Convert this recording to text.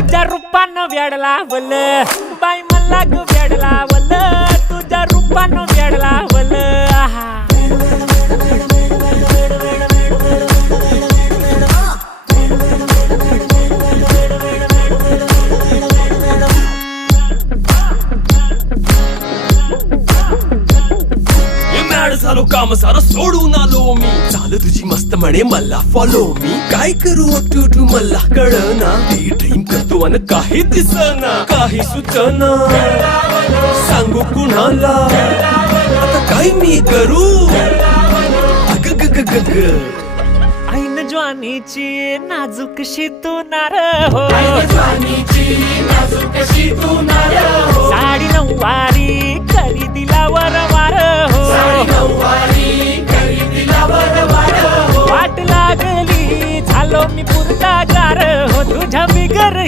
तुझ्या रूपानं वेड लावल बाई मला ग वेड लावल तुझ्या रूपानं वेड लावल झालो काम सारं सोडून आलो मी चाल तुझी मस्त म्हणे मला फॉलो मी काय करू टू मला कळना ती ड्रीम करतो अन काही दिसना काही सुचना सांगू कुणाला आता काय मी करू अग ग ग ग ग ऐन ज्वानीची नाजूकशी तू नार हो साडी नऊवारी करी दिला वरवार हो वाट लागली झालो मी पुरता गार हो तुझ्या बिगर